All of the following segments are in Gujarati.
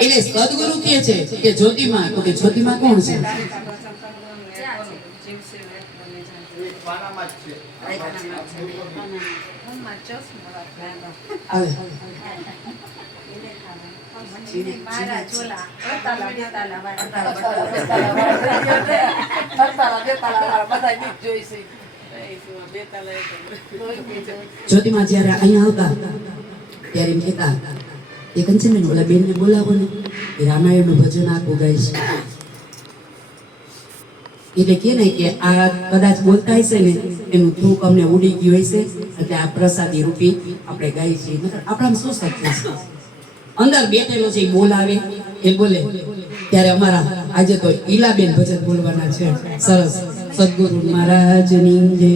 એટલે સદગુરુ કહે છે કે જ્યોતિમાં, તો કે જ્યોતિમાં કોણ છે? જ્યોતિમાં જયારે અહીંયા આવતા ત્યારે એમ કહેતા એ કંચન ઓલા બેન ને બોલાવો ને, એ રામાયણ નું ભજન આખું ગાય છે. એટલે કે ને કે આ કદાચ બોલતા હશે ને એનું થૂક અમને ઉડી ગયું હશે, એટલે આ પ્રસાદી રૂપી આપણે ગાઈ છીએ. આપણામાં શું શક્ય છે? અંદર બેઠેલો છે એ બોલાવે, એ બોલે ત્યારે અમારા આજે તો ઈલાબેન ભજન બોલવાના છે. સરસ. સદગુરુ મહારાજની જય.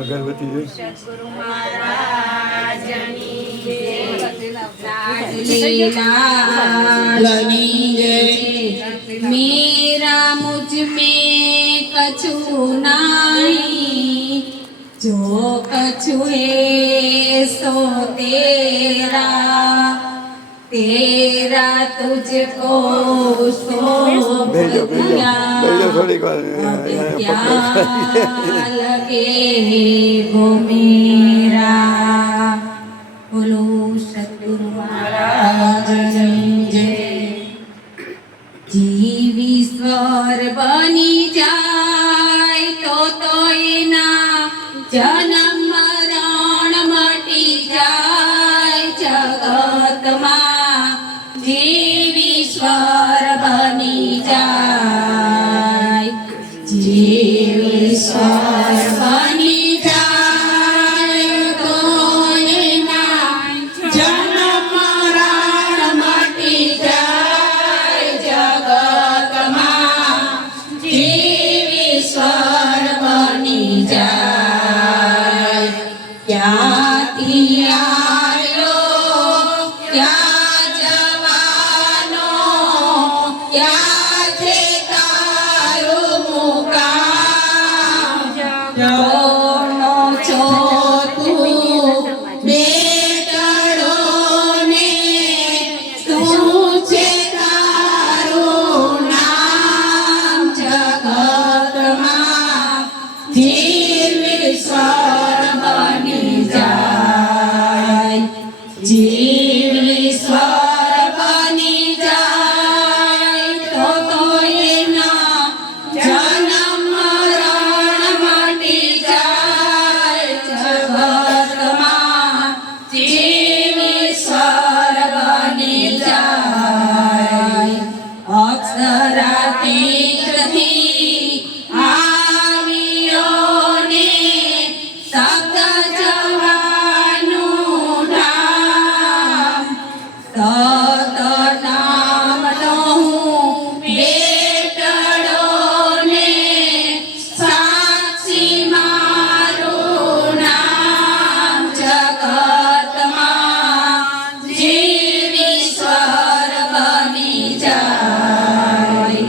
અગરબત્તી જોઈ. સદગુરુ મહારાજની જય. मेरा मुझ में कछु नहीं, जो कछु है सो तेरा, तेरा तुझको सौंप दिया, क्या लगे वो मेरा. बोलो सद्गुरु महाराजनी जय. जीव ईश्वर बनी जाए तो एना जन्म मरण मटी जाए जगतમાં. जीव ईश्वर बनी जाए, जीव ईश्वर बनी जाए तो એના જન્મ મરણ મટી જાય જગતમાં. જીવ ઈશ્વર બની જાય. ક્યાંથી આવ્યો ક્યાં જવાનો, ક્યાં છે તારું મુકામ. જોનો છો તું બેટડો ને, શું છે તારું નામ જગતમાં. જીવ ઈશ્વર બની જાય, જીવ ઈશ્વર બની જાય તો એના જન્મ મરણ મટી જાય જગતમાં. જીવ ઈશ્વર બની જાય. અક્ષરાતીતથી આવ્યો ને સત જવાનું નામ. સત નામનો હું બેટડો ને, સાક્ષી મારું નામ જગતમાં. જીવ ઈશ્વર બની જાય,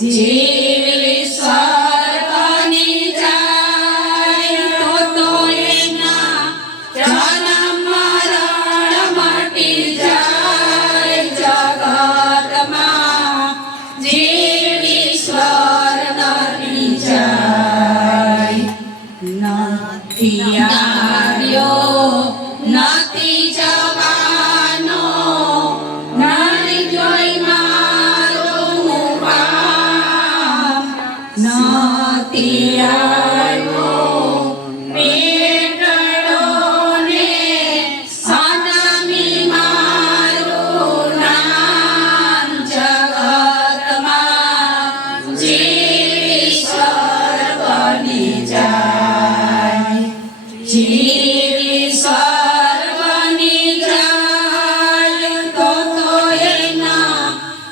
જીવ ઈશ્વર બની જાય તો એના જન્મ મરણ મટી જાય જગતમાં. જીવ ઈશ્વર બની જાય. નથી આવ્યો નથી જવાનો, નહીં જોઈ મારું મુકામ. નથી આવ્યો બેટડો ને, અનામી મારું નામ જગતમાં. જીવ ઈશ્વર બની જાય, જીવ ઈશ્વર બની જાય તો એના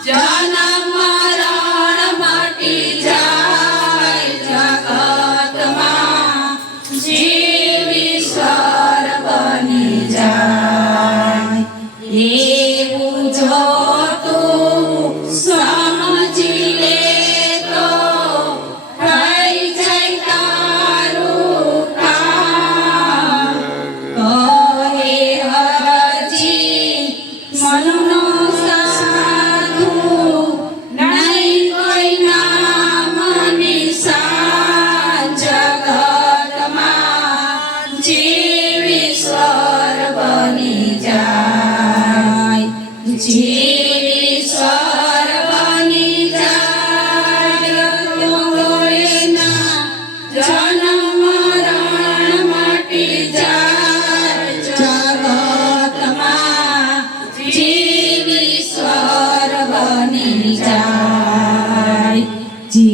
જન્મ મરણ મટી જાય જગતમાં.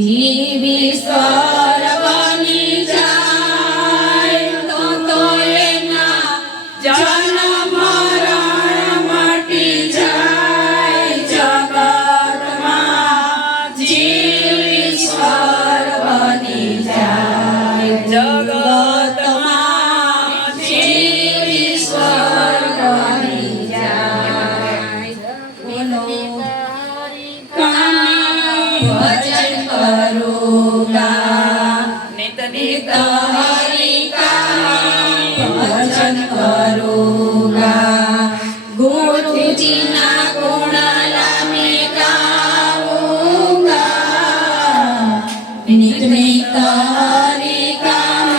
જીવીશ્વર બની જાય તો એના જન્મ મરણ મટી જાય જગતમાં જીવીશ્વર બની જાય જગતમાં જીવીશ્વર બની જાય બોલો ભજન કરુંગા નિત નિત હરિ કા ભજન કરુંગા ગુરુજીના ગુણ લામે ગાઉંગા નિત નિત હરિ કા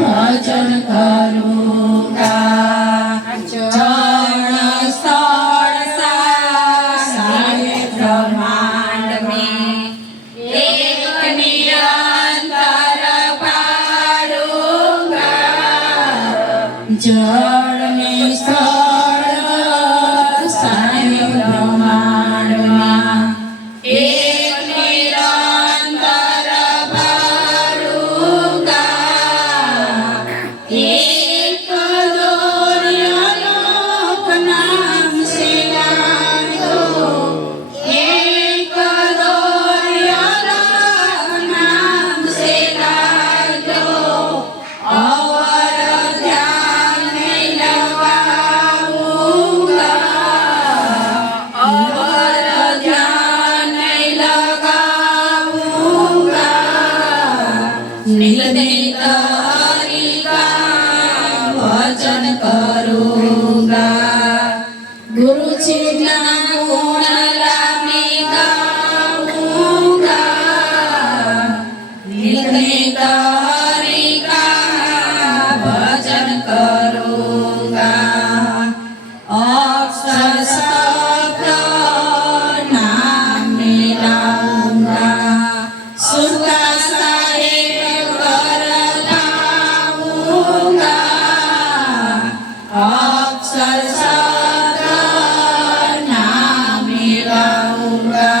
ભજન કરુંગા જળ સ્થળ સાય બ્રહ્માંડ में एक निरंतर पाडूंगा जड़ में स्थल साय ब्रह्मांड में एक निरंतर पाडूंगा एक लोक नाम से लादो एक नाम से लादो और ध्यान में लगाऊंगा और ध्यान में लगाऊंगा नित नित हरि का भजन करूंगा गुरु जी ना गुण लामे गाऊंगा नित नित हरि का भजन करूंगा अक्षर शब्द नाम मिलाऊंगा सुरता साहेब कर लाऊंगा अक्षर शब्द नाम मिलाऊंगा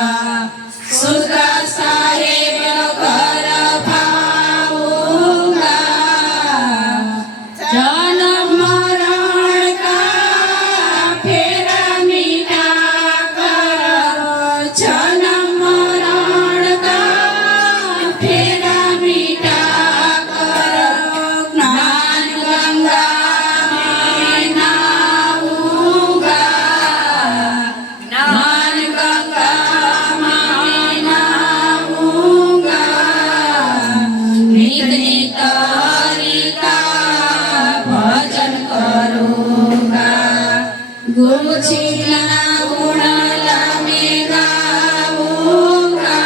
सुरता साहेब कर पाऊंगा जन्म मरण का फेरा मिटा कर जन्म मरण का फेरा मिटा कर ज्ञान गंगा में नहाऊंगा ज्ञान गंगा में नहाऊंगा नित नित हरि का भजन करूंगा गुरु जी ना गुण लामे गाऊंगा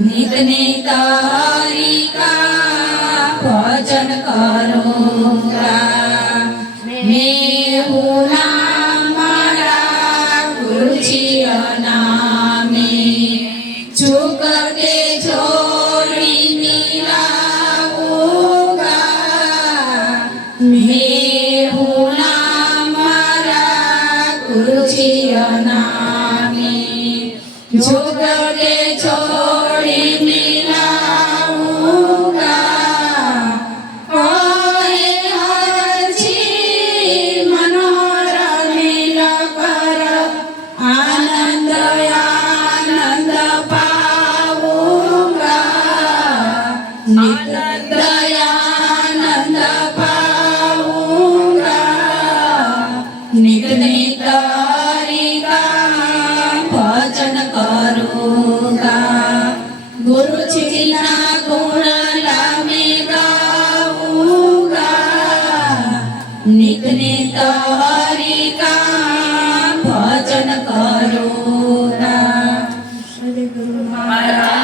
नित नित हरि का भजन करूंगा मैं हूँ नाम मारा गुरु जी नामे झुक के जोड़ी मिलाऊंगा मैं हूँ नाम मारा गुरु जी नामे झुक के जोड़ी मिलाऊंगा ओए हर जी मनोहर मिल कर आनंद आनंद पाऊंगा आनंद आनंद पाऊंगा नित नित हरि का भजन करूंगा गुरु जी ना गुण लामे गाऊंगा नित नित हरि का भजन करूंगा महाराज